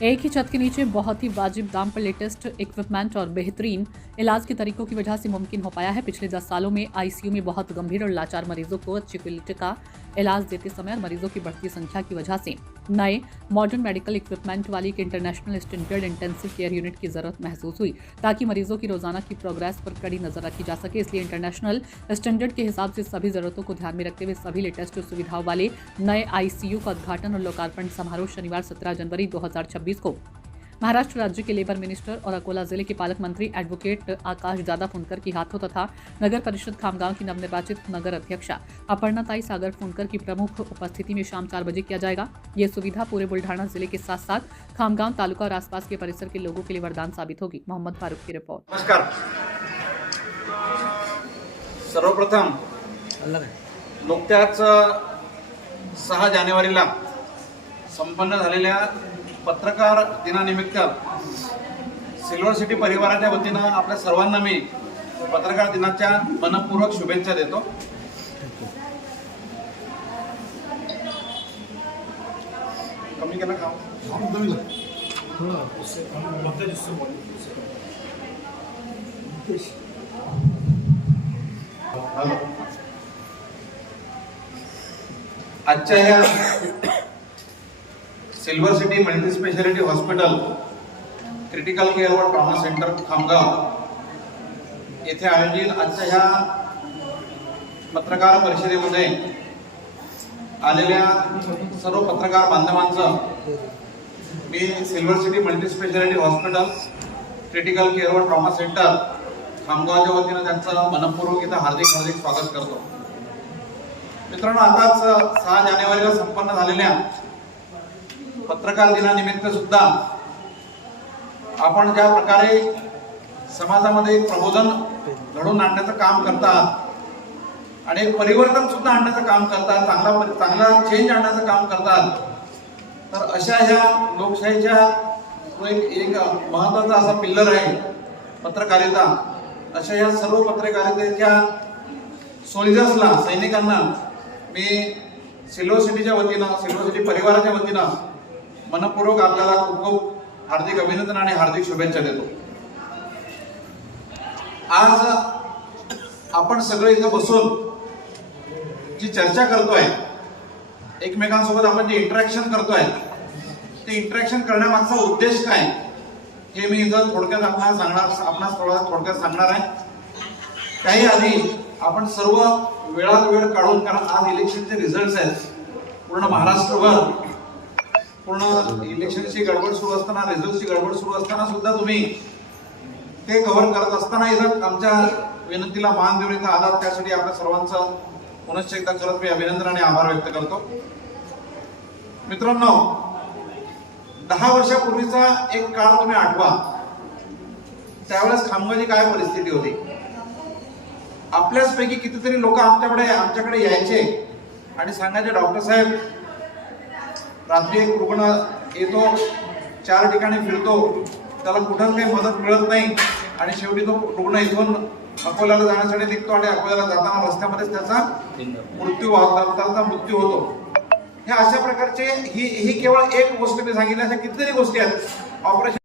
एक ही छत के नीचे बहुत ही वाजिब दाम पर लेटेस्ट इक्विपमेंट और बेहतरीन इलाज के तरीकों की वजह से मुमकिन हो पाया है। पिछले 10 सालों में आईसीयू में बहुत गंभीर और लाचार मरीजों को अच्छी क्वालिटी का इलाज देते समय और मरीजों की बढ़ती संख्या की वजह से नए मॉडर्न मेडिकल इक्विपमेंट वाली एक international standard intensive care unit की जरूरत महसूस हुई, ताकि मरीजों की रोजाना की प्रोग्रेस पर कड़ी नजर रखी जा सके। इसलिए इंटरनेशनल स्टैंडर्ड के हिसाब से सभी जरूरतों को ध्यान में रखते हुए सभी लेटेस्ट सुविधाओं वाले नए आईसीयू का उद्घाटन और लोकार्पण समारोह शनिवार 17 जनवरी 2026 को महाराष्ट्र राज्य के लेबर मिनिस्टर और अकोला जिले के पालक मंत्री एडवोकेट आकाश दादा फुनकर की हाथों तथा नगर परिषद खामगांव की नवनिर्वाचित नगर अध्यक्षा अपर्णाताई सागर फुनकर की प्रमुख उपस्थिति में शाम 4 बजे किया जाएगा। ये सुविधा पूरे बुल्ढाना जिले के साथ साथ खामगांव तालुका और आसपास के परिसर के लोगों के लिए वरदान साबित होगी। मोहम्मद फारूक की रिपोर्ट। नमस्कार। सर्वप्रथम नुकत्याच 6 जानेवारीला संपन्न झालेल्या पत्रकार दिनानिमित्त सिल्वर सिटी परिवाराच्या वतीनं आपल्या सर्वांना मी पत्रकार दिनाच्या मनपूर्वक शुभेच्छा देतो। कमी केला का? आजच्या ह्या silver city multi speciality hospital critical care व ट्रॉमा सेंटर खामगाव येथे आयोजित आजच्या ह्या पत्रकार परिषदेमध्ये आलेल्या सर्व पत्रकार बांधवांचं मी silver city multi speciality hospital critical care व ट्रॉमा सेंटर खामगावच्या वतीनं त्यांचं मनपूर्वक इथं हार्दिक स्वागत करतो। मित्रांनो, आताच 6 जानेवारीला संपन्न झालेल्या पत्रकार दिनानिमित्त सुद्धा आपण ज्या प्रकारे समाजामध्ये प्रबोधन घडवून आणण्याचं काम करतात आणि परिवर्तन सुद्धा आणण्याचं काम करतात, चांगला चेंज आणण्याचं काम करतात, तर अशा ह्या लोकशाहीच्या एक महत्त्वाचा असा पिल्लर आहे पत्रकारिता। अशा ह्या सर्व पत्रकारितेच्या सोल्जर्सला, सैनिकांना मी सिल्वर सिटीच्या वतीनं, सिल्वर सिटी परिवाराच्या वतीनं मनपूर्वक आपल्याला खूप हार्दिक अभिनंदन आणि हार्दिक शुभेच्छा देतो। आज आपण सगळे इथं बसून जी चर्चा करतोय, एकमेकांसोबत आपण जे इंटरॅक्शन करतोय, ते इंटरॅक्शन करण्यामागचा उद्देश काय हे मी इथं थोडक्यात थोडक्यात सांगणार आहे। काही आधी आपण सर्व वेळात वेळ काढून, कारण आज इलेक्शनचे रिझल्ट आहेत पूर्ण महाराष्ट्रभर, पूर्ण इलेक्शनची गडबड सुरू असताना, रिझल्टची गडबड सुरू असताना सुद्धा तुम्ही ते कव्हर करत असताना इथं आमच्या विनंतीला मान देऊन इथं आलात, त्यासाठी आपल्या सर्वांचं पुनश्च एकदा खरंच मी अभिनंदन आणि आभार व्यक्त करतो। मित्रांनो, 10 वर्षापूर्वीचा एक काळ तुम्ही आठवा, त्यावेळेस खामगावची काय परिस्थिती होती। आपल्याचपैकी कितीतरी लोक आमच्याकडे यायचे आणि सांगायचे, डॉक्टर साहेब, रात्री एक रुग्ण येतो, 4 ठिकाणी फिरतो, त्याला कुठंच काही मदत मिळत नाही आणि शेवटी तो रुग्ण इथून अकोल्याला जाण्यासाठी निघतो आणि अकोल्याला जाताना रस्त्यामध्येच त्याचा मृत्यू होतो। हे अशा प्रकारचे ही केवळ एक गोष्ट मी सांगितली, अशा कितीतरी गोष्टी आहेत। ऑपरेशन